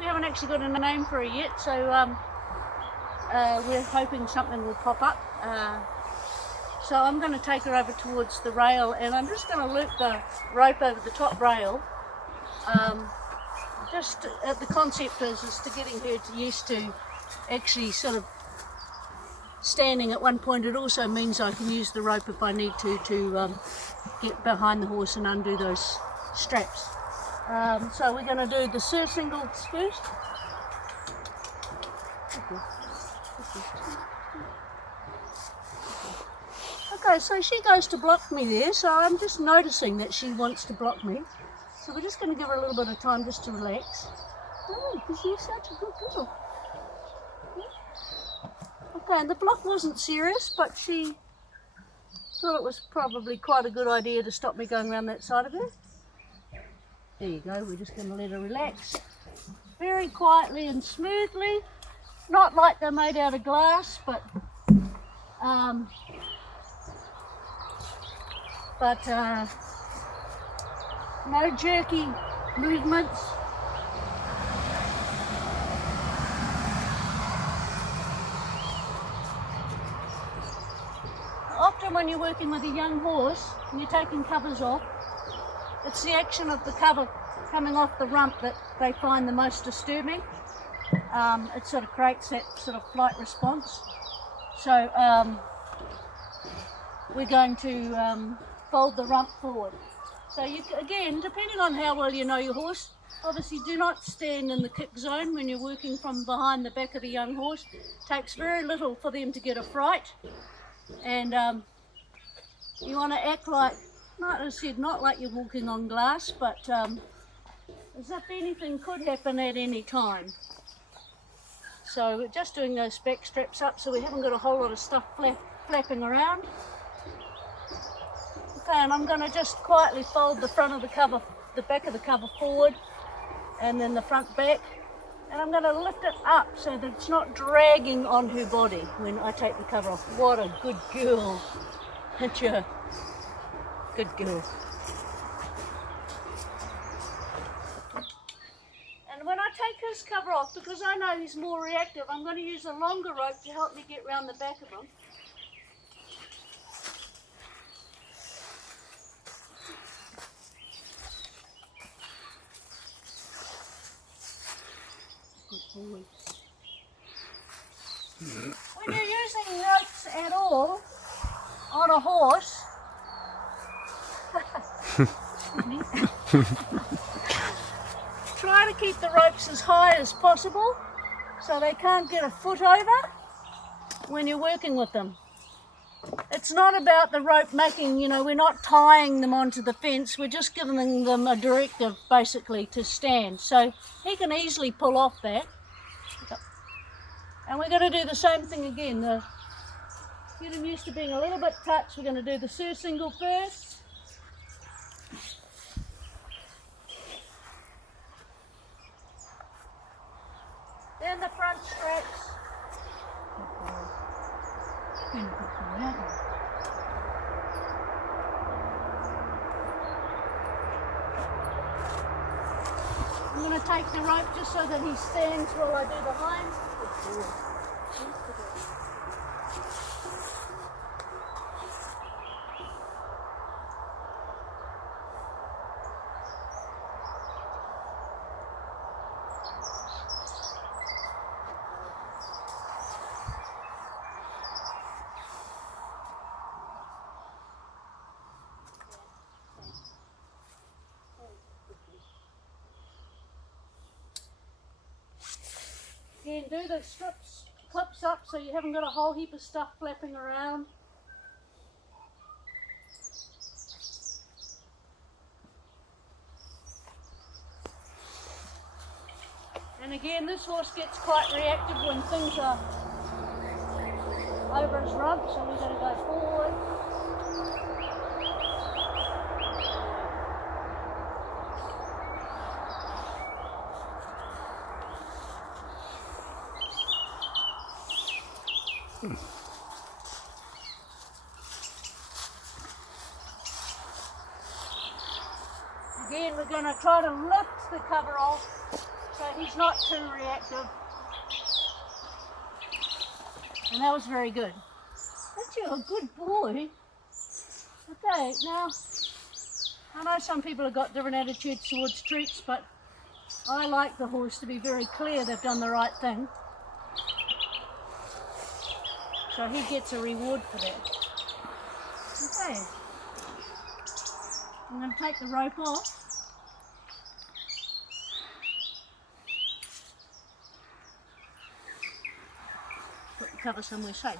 We haven't actually got a name for her yet, so we're hoping something will pop up. So I'm going to take her over towards the rail, and I'm just going to loop the rope over the top rail. The concept is to getting her used to actually sort of standing at one point. It also means I can use the rope if I need to get behind the horse and undo those straps. So we're going to do the sur singles first. Okay, so she goes to block me there, so I'm just noticing that she wants to block me. So we're just going to give her a little bit of time just to relax. Oh, because you're such a good girl. Okay, and the block wasn't serious, but she thought it was probably quite a good idea to stop me going around that side of her. There you go, we're just going to let her relax. Very quietly and smoothly. Not like they're made out of glass, but no jerky movements. Often when you're working with a young horse and you're taking covers off, it's the action of the cover coming off the rump that they find the most disturbing. It sort of creates that sort of flight response. So we're going to fold the rump forward. So you, again, depending on how well you know your horse, obviously do not stand in the kick zone when you're working from behind the back of a young horse. It takes very little for them to get a fright, and you want to act like, like I said, not like you're walking on glass, but as if anything could happen at any time. So we're just doing those back straps up so we haven't got a whole lot of stuff flapping around. Okay, and I'm going to just quietly fold the front of the cover, the back of the cover forward, and then the front back. And I'm going to lift it up so that it's not dragging on her body when I take the cover off. What a good girl. Aren't you? Good girl. And when I take his cover off, because I know he's more reactive, I'm going to use a longer rope to help me get round the back of him. When you're using ropes at all on a horse, try to keep the ropes as high as possible so they can't get a foot over when you're working with them. It's not about the rope making, we're not tying them onto the fence, we're just giving them a directive basically to stand. So he can easily pull off that. And we're going to do the same thing again. Get him used to being a little bit touched. We're going to do the sur single first. Then the front straps. I'm going to take the rope just so that he stands while I do the hind. Again, do the clips up so you haven't got a whole heap of stuff flapping around. And again, this horse gets quite reactive when things are over his rump, so we're going to go forward. Again, we're going to try to lift the cover off so he's not too reactive. And that was very good. That's you, a good boy. Okay, now, I know some people have got different attitudes towards treats, but I like the horse to be very clear they've done the right thing. So he gets a reward for that. Okay. I'm going to take the rope off. Put the cover somewhere safe.